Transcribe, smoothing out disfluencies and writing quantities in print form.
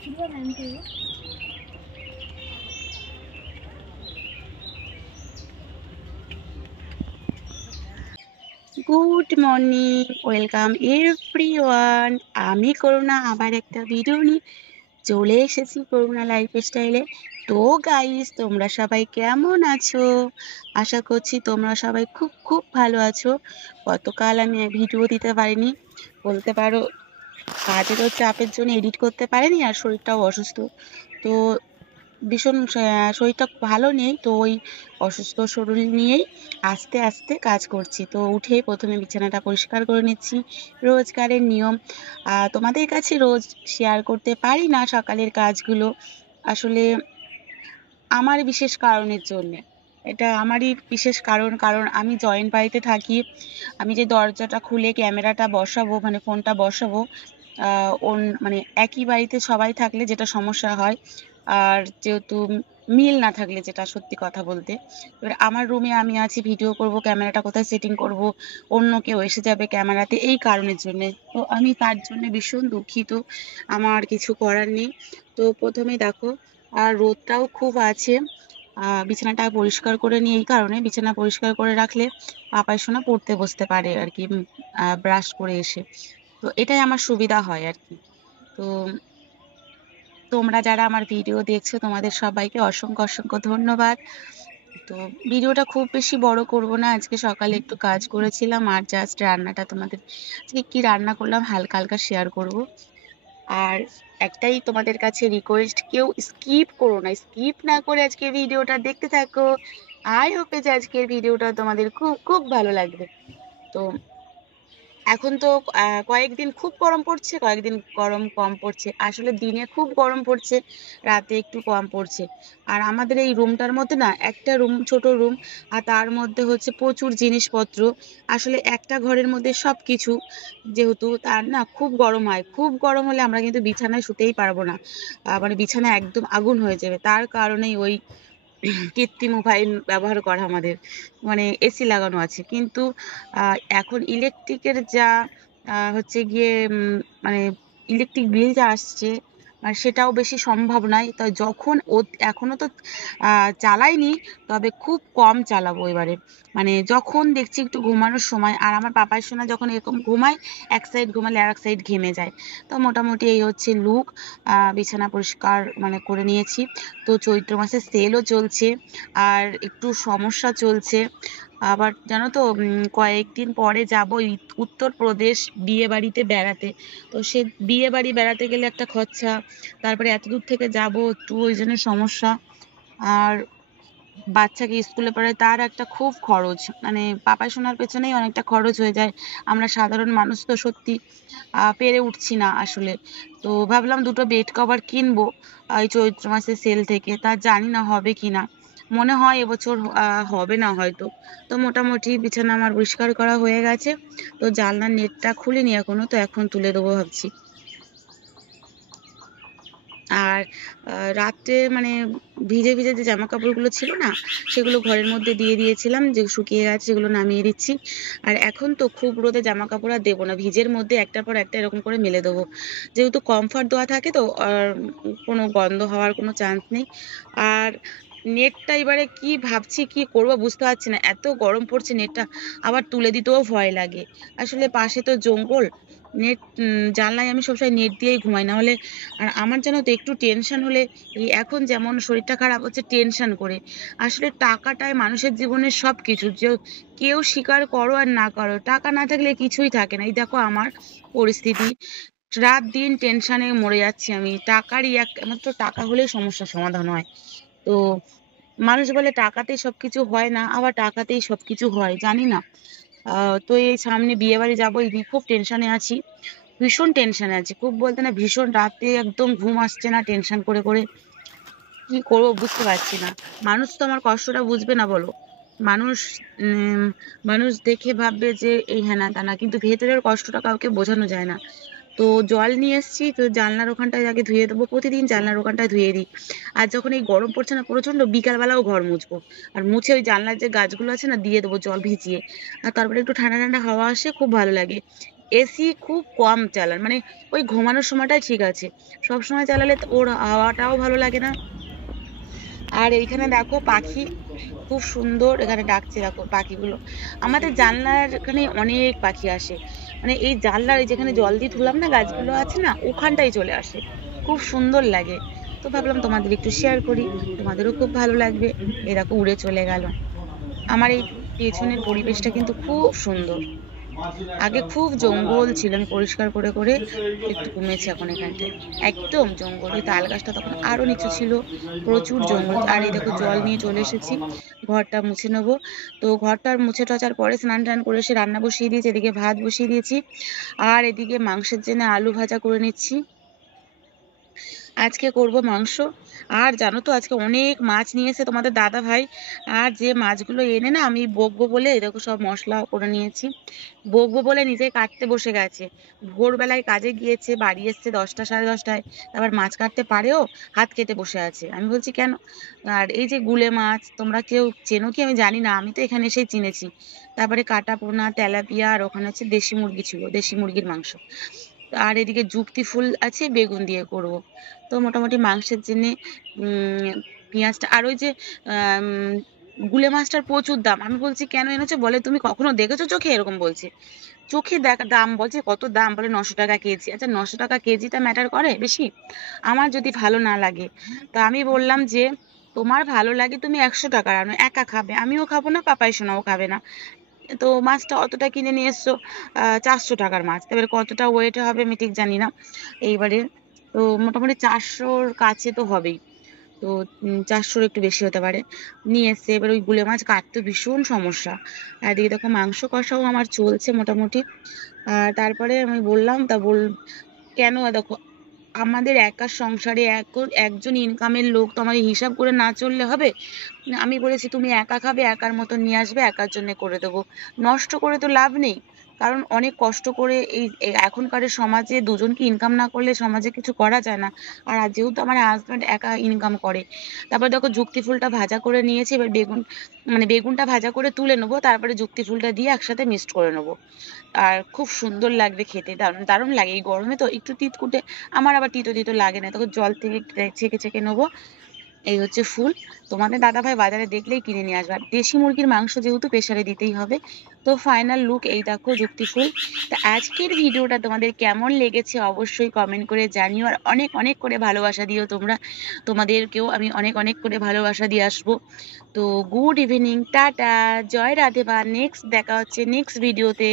Good morning, welcome everyone. আমি করুণা আবার একটা ভিডিও নিয়ে চলে এসেছি করুণা লাইফস্টাইলে। তো গাইস, তোমরা সবাই কেমন আছো? আশা করছি তোমরা সবাই খুব খুব ভালো আছো। গতকাল আমি ভিডিও দিতে পারিনি, বলতে পারো কাজেরও চাপের জন্য এডিট করতে পারিনি, আর শরীরটাও অসুস্থ। তো ভীষণ শরীরটা ভালো নেই, তো ওই অসুস্থ শরীর নিয়েই আস্তে আস্তে কাজ করছি। তো উঠেই প্রথমে বিছানাটা পরিষ্কার করে নিচ্ছি, রোজকারের নিয়ম। তোমাদের কাছে রোজ শেয়ার করতে পারি না সকালের কাজগুলো, আসলে আমার বিশেষ কারণের জন্যে। এটা আমারই বিশেষ কারণ, কারণ আমি জয়েন্ট বাড়িতে থাকি। আমি যে দরজাটা খুলে ক্যামেরাটা বসাবো, মানে ফোনটা বসাবো, মানে একই বাড়িতে সবাই থাকলে যেটা সমস্যা হয়, আর যেহেতু মিল না থাকলে, যেটা সত্যি কথা বলতে, এবার আমার রুমে আমি আছি, ভিডিও করব, ক্যামেরাটা কোথায় সেটিং করব, অন্য কেউ এসে যাবে ক্যামেরাতে, এই কারণের জন্যে। তো আমি তার জন্য ভীষণ দুঃখিত, আমার কিছু করার নেই। তো প্রথমে দেখো, আর রোদটাও খুব আছে। বিছানাটা পরিষ্কার করে নিই, এই কারণে বিছানা পরিষ্কার করে রাখলে পাপাই সোনা পড়তে বসতে পারে আর কি, ব্রাশ করে এসে। তো এটাই আমার সুবিধা হয় আর কি। তো তোমরা যারা আমার ভিডিও দেখছো, তোমাদের সবাইকে অসংখ্য অসংখ্য ধন্যবাদ। তো ভিডিওটা খুব বেশি বড় করব না, আজকে সকালে একটু কাজ করেছিলাম, আর জাস্ট রান্নাটা তোমাদের, আজকে কি রান্না করলাম হালকা হালকা শেয়ার করব। আর একটাই তোমাদের কাছে রিকোয়েস্ট, কেউ স্কিপ করো না, স্কিপ না করে আজকে ভিডিওটা দেখতে থাকো। আই হোপে যে আজকের ভিডিওটা তোমাদের খুব খুব ভালো লাগবে। তো এখন তো কয়েকদিন খুব গরম পড়ছে, কয়েকদিন গরম কম পড়ছে। আসলে দিনে খুব গরম পড়ছে, রাতে একটু কম পড়ছে। আর আমাদের এই রুমটার মধ্যে না, একটা রুম, ছোট রুম, আর তার মধ্যে হচ্ছে প্রচুর জিনিসপত্র। আসলে একটা ঘরের মধ্যে সবকিছু, যেহেতু তার না খুব গরম হয়। খুব গরম হলে আমরা কিন্তু বিছানায় শুতেই পারবো না, মানে বিছানা একদম আগুন হয়ে যাবে। তার কারণেই ওই কৃত্রিম উপায় ব্যবহার করা আমাদের, মানে এসি লাগানো আছে। কিন্তু এখন ইলেকট্রিকের যা হচ্ছে গিয়ে মানে ইলেকট্রিক বিল যা আসছে, সেটাও বেশি সম্ভব নয়। তো যখন এখনো তো চালাইনি, তবে খুব কম চালাবো এবারে। মানে যখন দেখছি একটু ঘুমানোর সময়, আর আমার পাপাই সোনা যখন এরকম ঘুমায়, এক সাইড ঘুমালে আর এক সাইড ঘেমে যায়। তো মোটামুটি এই হচ্ছে লুক। বিছানা পরিষ্কার মানে করে নিয়েছি। তো চৈত্র মাসে সেলও চলছে, আর একটু সমস্যা চলছে। আবার জানো তো, কয়েকদিন পরে যাব উত্তরপ্রদেশ বিয়ে বাড়িতে বেড়াতে। তো সে বিয়ে বাড়ি বেড়াতে গেলে একটা খরচা, তারপরে এত দূর থেকে যাব, একটু ওই জন্য সমস্যা। আর বাচ্চাকে স্কুলে পড়ায়, তার একটা খুব খরচ, মানে পাপাই সোনার পেছনেই অনেকটা খরচ হয়ে যায়। আমরা সাধারণ মানুষ তো সত্যি পেরে উঠছি না আসলে। তো ভাবলাম দুটো বেড কভার কিনবো এই চৈত্র মাসের সেল থেকে, তা জানি না হবে কিনা। মনে হয় এবছর হবে না হয়তো। তো মোটামুটি বিছানা আমার পরিষ্কার করা হয়ে গেছে। তো জানলার নেটটা খুলিনি এখনো, তো এখন তুলে দেবো ভাবছি। আর রাত্রে মানে ভিজে ভিজে যে জামা কাপড়গুলো ছিল না, সেগুলো ঘরের মধ্যে দিয়ে দিয়েছিলাম, যে শুকিয়ে গেছে সেগুলো নামিয়ে দিচ্ছি। আর এখন তো খুব রোদে জামা কাপড় আর দেবো না, ভিজের মধ্যে একটার পর একটা এরকম করে মেলে দেবো। যেহেতু কমফর্ট দেওয়া থাকে, তো আর কোনো গন্ধ হওয়ার কোনো চান্স নেই। আর নেটটা এবারে কি ভাবছি, কি করব বুঝতে পারছি না, এত গরম পড়ছে, নেটটা আবার তুলে দিতেও ভয় লাগে। আসলে পাশে তো জঙ্গল, নেট জানলায় আমি সবসময় নেট দিয়েই ঘুমাই, না হলে। আর আমার জানো তো একটু টেনশন হলে, এই এখন যেমন শরীরটা খারাপ হচ্ছে টেনশন করে, আসলে টাকাটাই মানুষের জীবনের সবকিছু। যে কেউ স্বীকার করো আর না করো, টাকা না থাকলে কিছুই থাকে না। এই দেখো আমার পরিস্থিতি, রাত দিন টেনশনে মরে যাচ্ছি আমি। টাকারই একমাত্র টাকা হলেই সমস্যার সমাধান হয়। তো মানুষ বলে টাকাতেই সবকিছু হয় না, আবার টাকাতেই সবকিছু হয়, জানি না। তো এই সামনে বিয়ে বাড়ি যাবো, এই নিয়ে খুব টেনশনে আছি, ভীষণ টেনশনে আছি, খুব বলতে না ভীষণ। রাতে একদম ঘুম আসছে না টেনশন করে করে, কি করবো বুঝতে পারছি না। মানুষ তো আমার কষ্টটা বুঝবে না বলো? মানুষ উম মানুষ দেখে ভাববে যে এই হ্যানা ত্যানা, কিন্তু ভেতরের কষ্টটা কাউকে বোঝানো যায় না। তো জল নিয়ে এসেছি, তো জানলার ওখানটায় আগে ধুয়ে দেবো, প্রতিদিন জানলার ওখানটায় ধুয়ে দিই। আর যখন এই গরম পড়ছে না প্রচন্ড, বিকালবেলাও ঘর মুছবো, আর মুছে ওই জানলার যে গাছগুলো আছে না দিয়ে দেবো জল ভিজিয়ে। আর তারপরে একটু ঠান্ডা ঠান্ডা হাওয়া আসে, খুব ভালো লাগে। এসি খুব কম চালান, মানে ওই ঘুমানোর সময়টাই ঠিক আছে, সব সময় চালালে ওর হাওয়াটাও ভালো লাগে না। আর এইখানে দেখো পাখি খুব সুন্দর এখানে ডাকছে, দেখো পাখিগুলো। আমাদের জানলার এখানে অনেক পাখি আসে, মানে এই জানলার এই যেখানে জল দিয়ে তুললাম না গাছগুলো আছে না, ওখানটাই চলে আসে, খুব সুন্দর লাগে। তো ভাবলাম তোমাদের একটু শেয়ার করি, তোমাদেরও খুব ভালো লাগবে। এ দেখো উড়ে চলে গেল। আমার এই পেছনের পরিবেশটা কিন্তু খুব সুন্দর। আগে খুব জঙ্গল ছিল, আমি পরিষ্কার করে করে একটু কমেছে এখন এখানটায়, একদম জঙ্গল। ওই তাল গাছটা তখন আরো নিচু ছিল, প্রচুর জঙ্গল। আর এই দেখো জল নিয়ে চলে এসেছি, ঘরটা মুছে নেবো। তো ঘরটার মুছে টাছার পরে স্নান টান করে এসে রান্না বসিয়ে দিয়েছি, এদিকে ভাত বসিয়ে দিয়েছি, আর এদিকে মাংসের জন্য আলু ভাজা করে নিচ্ছি। আজকে করব মাংস। আর জানো তো আজকে অনেক মাছ নিয়ে এসে তোমাদের দাদা ভাই, আর যে মাছগুলো এনে না আমি বকবো বলে এই দেখো সব মশলা করে নিয়েছি। বকবো বলে নিজে কাটতে বসে গেছে, ভোরবেলায় কাজে গিয়েছে, বাড়ি এসছে 10টা সাড়ে 10টায়, তারপর মাছ কাটতে পারেও, হাত কেটে বসে আছে। আমি বলছি কেন? আর এই যে গুলে মাছ, তোমরা কেউ চেনো কি আমি জানি না, আমি তো এখানে এসেই চিনেছি। তারপরে কাটা পোনা, তেলাপিয়া, আর ওখানে হচ্ছে দেশি মুরগি ছিল, দেশি মুরগির মাংস। আর এদিকে যুক্তি ফুল আছে, বেগুন দিয়ে করব। তো মোটামুটি মাংসের জন্য পেঁয়াজটা, আর ওই যে গুলে মাছটার প্রচুর দাম। আমি বলছি কেন এনেছো? বলে তুমি কখনো দেখেছো চোখে? এরকম বলছে। চোখে দেখা দাম, বলছে কত দাম? বলে 900 টাকা কেজি। আচ্ছা 900 টাকা কেজিটা ম্যাটার করে বেশি? আমার যদি ভালো না লাগে, তা আমি বললাম যে তোমার ভালো লাগে তুমি 100 টাকার আনো, একা খাবে, আমিও খাবো না, পাপাই সোনাও খাবে না। তো মাছটা অতটা কিনে নিয়ে এসছো, 400 টাকার মাছ, এবারে কতটা ওয়েট হবে আমি ঠিক জানি না এইবারে। তো মোটামুটি 400-র কাছে তো হবেই। তো 400-র একটু বেশি হতে পারে। নিয়ে এসছে, এবার ওই গুলে মাছ কাটতে ভীষণ সমস্যা। আর এদিকে দেখো মাংস কষাও আমার চলছে মোটামুটি। আর তারপরে আমি বললাম, কেন দেখো আমাদের একার সংসারে একজন ইনকামের লোক, তো আমাদের হিসাব করে না চললে হবে? আমি বলেছি তুমি একা খাবে, একার মতো নিয়ে আসবে, একার জন্য করে দেবো, নষ্ট করে তো লাভ নেই। কারণ অনেক কষ্ট করে এই এখনকার সমাজে দুজনকে ইনকাম না করলে সমাজে কিছু করা যায় না। আর যেহেতু আমার হাজব্যান্ড একা ইনকাম করে। তারপর দেখো যুক্তি ফুলটা ভাজা করে নিয়েছি, এবার বেগুনটা ভাজা করে তুলে নেবো, তারপরে যুক্তি ফুলটা দিয়ে একসাথে মিক্সড করে নেবো। আর খুব সুন্দর লাগবে খেতে, দারুণ দারুণ লাগে। এই গরমে তো একটু তিতকুটে, আমার আবার তিতো তিতো লাগে না, তখন জল থেকে ছেঁকে ছেঁকে নেবো। এই হচ্ছে ফুল। তোমাদের দাদাভাই বাজারে দেখলেই কিনে নিয়ে আসবে। আর দেশি মুরগির মাংস যেহেতু প্রেসারে দিতেই হবে। তো ফাইনাল লুক এই দেখো যুক্তি ফুল। তা আজকের ভিডিওটা তোমাদের কেমন লেগেছে অবশ্যই কমেন্ট করে জানিও, আর অনেক অনেক করে ভালোবাসা দিও তোমরা। তোমাদেরকেও আমি অনেক অনেক করে ভালোবাসা দিয়ে আসবো। তো গুড ইভিনিং, টাটা, জয় রাধে মা। নেক্সট দেখা হচ্ছে নেক্সট ভিডিওতে।